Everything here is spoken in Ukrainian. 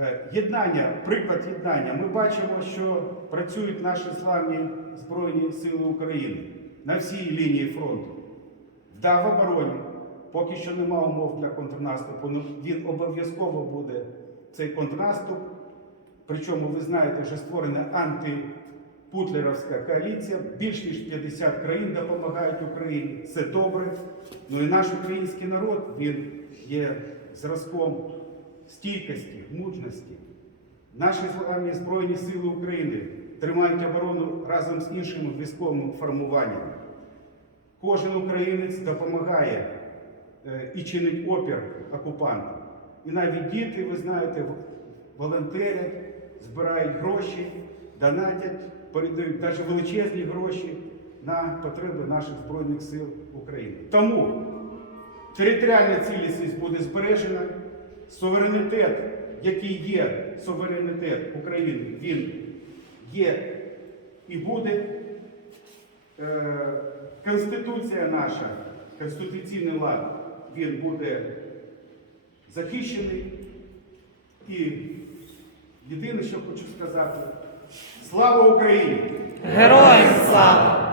Е, Єднання, приклад єднання. Ми бачимо, що працюють наші славні Збройні Сили України на всій лінії фронту. Да, в обороні. Поки що немає умов для контрнаступу. Ну, він обов'язково буде цей контрнаступ. Причому, ви знаєте, вже створена антипутлерівська коаліція. Більш ніж 50 країн допомагають Україні. Це добре. Ну і наш український народ він є зразком стійкості, мужності. Наші славні Збройні Сили України тримають оборону разом з іншими військовими формуваннями. Кожен українець допомагає е, і чинить опір окупантам. І навіть діти, ви знаєте, в- волонтерять, збирають гроші, донатять, передають навіть величезні гроші на потреби наших Збройних сил України. Тому територіальна цілісність буде збережена, суверенітет, який є суверенітет України, він є і буде. Е, Конституція наша, конституційний лад, він буде захищений. І єдине, що хочу сказати, слава Україні! Героям слава!